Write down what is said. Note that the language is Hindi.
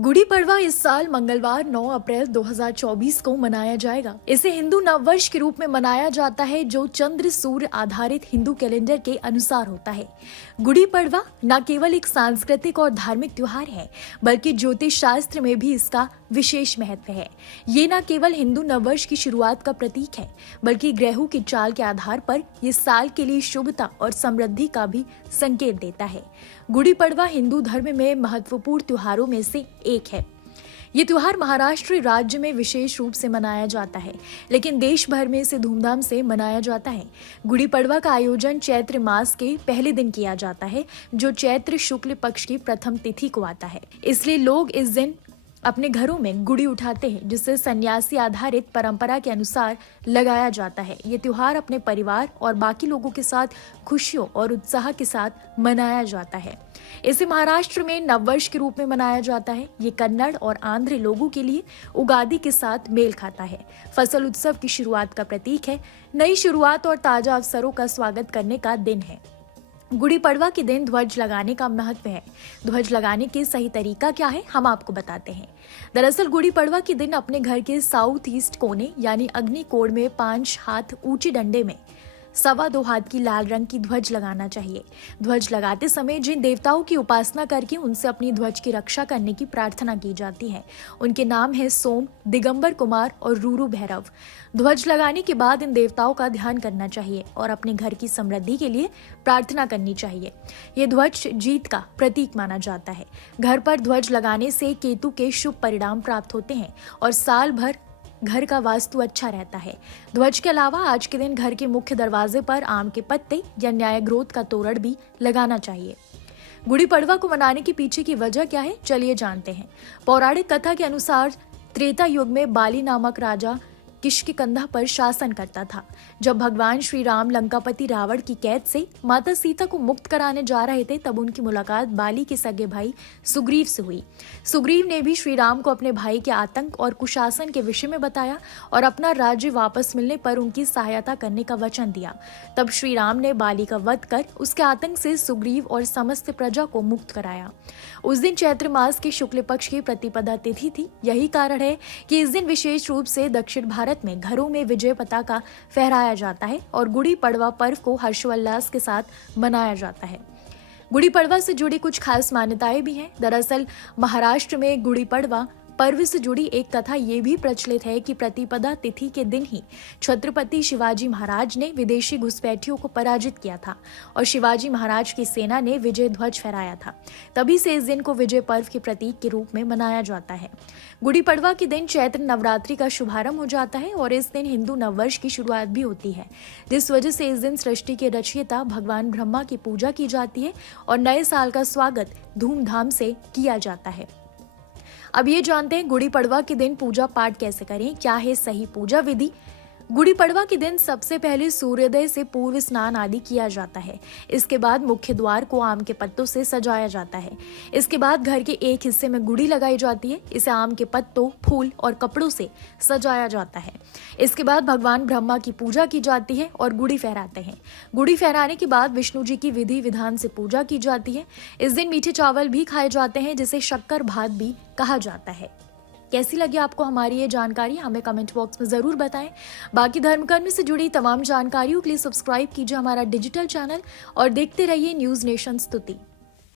गुड़ी पड़वा इस साल मंगलवार 9 अप्रैल 2024 को मनाया जाएगा। इसे हिंदू नववर्ष के रूप में मनाया जाता है, जो चंद्र सूर्य आधारित हिंदू कैलेंडर के अनुसार होता है। गुड़ी पड़वा न केवल एक सांस्कृतिक और धार्मिक त्योहार है, बल्कि ज्योतिष शास्त्र में भी इसका विशेष महत्व है। ये न केवल हिंदू नववर्ष की शुरुआत का प्रतीक है, बल्कि ग्रहों की चाल के आधार पर ये साल के लिए शुभता और समृद्धि का भी संकेत देता है। गुड़ी पड़वा हिंदू धर्म में महत्वपूर्ण त्योहारों में से एक है। ये त्योहार महाराष्ट्र राज्य में विशेष रूप से मनाया जाता है, लेकिन देश भर में इसे धूमधाम से मनाया जाता है। गुड़ी पड़वा का आयोजन चैत्र मास के पहले दिन किया जाता है, जो चैत्र शुक्ल पक्ष की प्रथम तिथि को आता है। इसलिए लोग इस दिन अपने घरों में गुड़ी उठाते हैं, जिसे सन्यासी आधारित परंपरा के अनुसार लगाया जाता है। ये त्योहार अपने परिवार और बाकी लोगों के साथ खुशियों और उत्साह के साथ मनाया जाता है। इसे महाराष्ट्र में नववर्ष के रूप में मनाया जाता है। ये कन्नड़ और आंध्र लोगों के लिए उगादि के साथ मेल खाता है। फसल उत्सव की शुरुआत का प्रतीक है। नई शुरुआत और ताजा अवसरों का स्वागत करने का दिन है। गुड़ी पड़वा के दिन ध्वज लगाने का महत्व है। ध्वज लगाने के सही तरीका क्या है, हम आपको बताते हैं। दरअसल गुड़ी पड़वा के दिन अपने घर के साउथ ईस्ट कोने यानी अग्नि कोण में 5 हाथ ऊंचे डंडे में 2.25 हाथ की लाल रंग की ध्वज लगाना चाहिए। ध्वज लगाते समय जिन देवताओं की उपासना करके उनसे अपनी ध्वज की रक्षा करने की प्रार्थना की जाती है, उनके नाम है सोम, दिगंबर कुमार और रूरू भैरव। ध्वज लगाने के बाद इन देवताओं का ध्यान करना चाहिए और अपने घर की समृद्धि के लिए प्रार्थना करनी चाहिए। ये ध्वज जीत का प्रतीक माना जाता है। घर पर ध्वज लगाने से केतु के शुभ परिणाम प्राप्त होते हैं और साल भर घर का वास्तु अच्छा रहता है। ध्वज के अलावा आज के दिन घर के मुख्य दरवाजे पर आम के पत्ते या न्याय ग्रोथ का तोरण भी लगाना चाहिए। गुड़ी पड़वा को मनाने के पीछे की वजह क्या है, चलिए जानते हैं। पौराणिक कथा के अनुसार त्रेता युग में बाली नामक राजा किष्किंधा पर शासन करता था। जब भगवान श्री राम लंकापति रावण की कैद से माता सीता को मुक्त कराने जा रहे थे, तब उनकी मुलाकात बाली के सगे भाई सुग्रीव से हुई। सुग्रीव ने भी श्री राम को अपने भाई के आतंक और कुशासन के विषय में बताया और अपना राज्य वापस मिलने पर उनकी सहायता करने का वचन दिया। तब श्री राम ने बाली का वध कर उसके आतंक से सुग्रीव और समस्त प्रजा को मुक्त कराया। उस दिन चैत्र मास के शुक्ल पक्ष की प्रतिपदा तिथि थी। यही कारण है कि इस दिन विशेष रूप से दक्षिण भारत में घरों में विजय पताका फहराया जाता है और गुड़ी पड़वा पर्व को हर्षोल्लास के साथ मनाया जाता है। गुड़ी पड़वा से जुड़ी कुछ खास मान्यताएं भी हैं। दरअसल महाराष्ट्र में गुड़ी पड़वा पर्व से जुड़ी एक कथा ये भी प्रचलित है कि प्रतिपदा तिथि के दिन ही छत्रपति शिवाजी महाराज ने विदेशी घुसपैठियों को पराजित किया था और शिवाजी महाराज की सेना ने विजय ध्वज फहराया था। तभी से इस दिन को विजय पर्व के प्रतीक के रूप में मनाया जाता है। गुड़ी पड़वा के दिन चैत्र नवरात्रि का शुभारंभ हो जाता है और इस दिन हिंदू नववर्ष की शुरुआत भी होती है, जिस वजह से इस दिन सृष्टि के रचयिता भगवान ब्रह्मा की पूजा की जाती है और नए साल का स्वागत धूमधाम से किया जाता है। अब ये जानते हैं गुड़ी पड़वा के दिन पूजा पाठ कैसे करें, क्या है सही पूजा विधि। गुड़ी पड़वा के दिन सबसे पहले सूर्योदय से पूर्व स्नान आदि किया जाता है। इसके बाद मुख्य द्वार को आम के पत्तों से सजाया जाता है। इसके बाद घर के एक हिस्से में गुड़ी लगाई जाती है। इसे आम के पत्तों, फूल और कपड़ों से सजाया जाता है। इसके बाद भगवान ब्रह्मा की पूजा की जाती है और गुड़ी फहराते हैं। गुड़ी फहराने के बाद विष्णु जी की विधि विधान से पूजा की जाती है। इस दिन मीठे चावल भी खाए जाते हैं, जिसे शक्कर भात भी कहा जाता है। कैसी लगी आपको हमारी ये जानकारी, हमें कमेंट बॉक्स में जरूर बताएं। बाकी धर्म कर्म से जुड़ी तमाम जानकारियों के लिए सब्सक्राइब कीजिए हमारा डिजिटल चैनल और देखते रहिए न्यूज़ नेशन स्तुति।